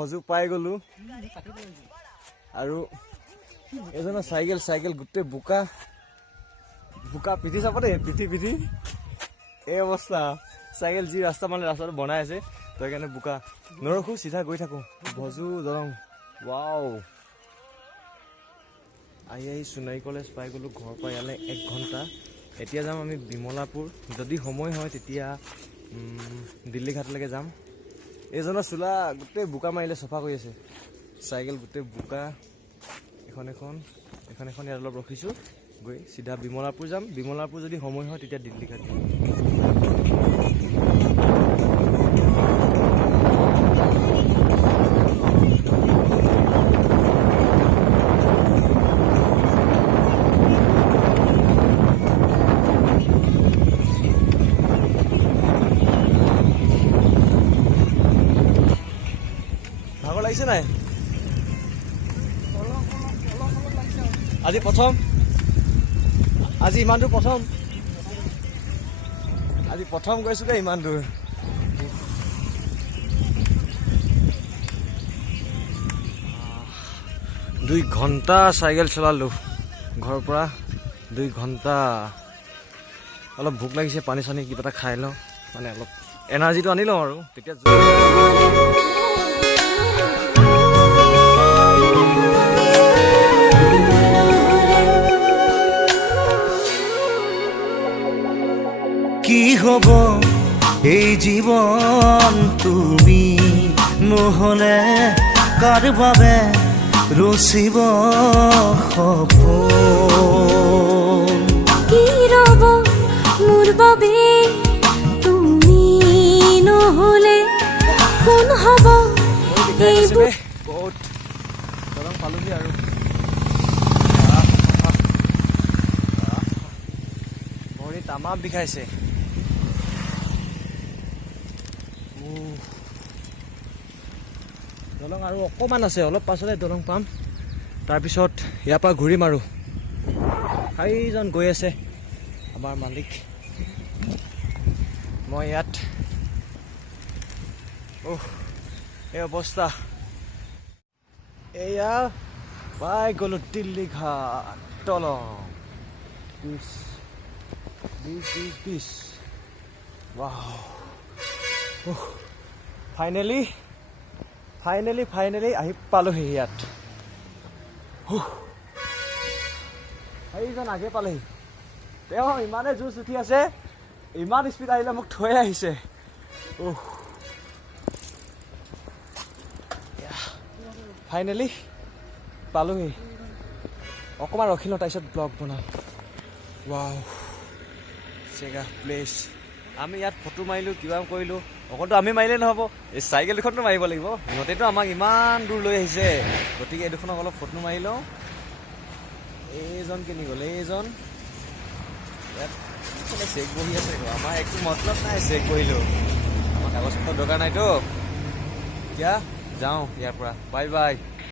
ভজু পাই গলো আৰু এজনৰ চাইকেল গোটেই বোকা পিঠি চাব দেই পিঠি এই অৱস্থা চাইকেল যি ৰাস্তা মানে ৰাস্তাটো বনাই আছে তো সেইকাৰণে বোকা নৰখো চিধা গৈ থাকো ভজু দৰং ৱাও আহি সোণাৰী কলেজ পাই গলো ঘৰৰ পৰা ইয়ালৈ 1 ঘণ্টা এতিয়া যাম আমি বিমলাপুৰ যদি সময় হয় তেতিয়া দিল্লী ঘাটলৈকে যাম এইজনৰ চোলা গোটেই বোকা মাৰিলে চফা কৰি আছে চাইকেল গোটেই বোকা এখন ইয়াত অলপ ৰখিছোঁ গৈ চিধা বিমলাপুৰ যাম বিমলাপুৰ যদি সময় হয় তেতিয়া দিল্লী ঘাট যাম ভাগৰ লাগিছে নাই আজি ইমান দূৰ প্ৰথম গৈছো দে ইমান দূৰ 2 ঘণ্টা চাইকেল চলালো ঘৰৰ পৰা 2 ঘণ্টা অলপ ভোক লাগিছে পানী চানী কিবা এটা খাই লওঁ মানে অলপ এনাৰ্জিটো আনি লওঁ আৰু তেতিয়া কি হব এই জীবন তুমি নহলে কার বাবে রচিব সপোন কি রব মোর বাবে তুমি নহলে কোন হব বহুত দৰং পালোহি আৰু ভৰি তামাম বিষাইছে দলং আৰু অকণমান আছে অলপ পাছতে দলং পাম তাৰপিছত ইয়াৰ পৰা ঘূৰিম আৰু চাৰিজন গৈ আছে আমাৰ মালিক মই ইয়াত এই অৱস্থা এয়া পাই গ'লো দিল্লী ঘাট দলং বিশ ৱাও ফাইনেলি আহি পালোহি ইয়াত সেইজন আগে পালেহি তেওঁ ইমানে জোচ উঠি আছে ইমান স্পীড আহিলে মোক থৈ আহিছে ফাইনেলি পালোহি অকণমান ৰখি লওঁ তাৰপিছত ব্লগ বনাম ৱাও জেগা প্লেচ আমি ইয়াত ফটো মাৰিলোঁ কিবা কৰিলোঁ অকলতো আমি মাৰিলে নহ'ব এই চাইকেল দুখনটো মাৰিব লাগিব সিহঁতেতো আমাক ইমান দূৰ লৈ আহিছে গতিকে এই দুখনক অলপ ফটো মাৰি লওঁ এইজন কিনি গ'ল এইজন ইয়াত চেক বহি আছে আমাৰ একো মতলব নাই চেক কৰিলোঁ আমাৰ কাগজ পত্ৰ দৰকাৰ নাইতো এতিয়া যাওঁ ইয়াৰ পৰা বাই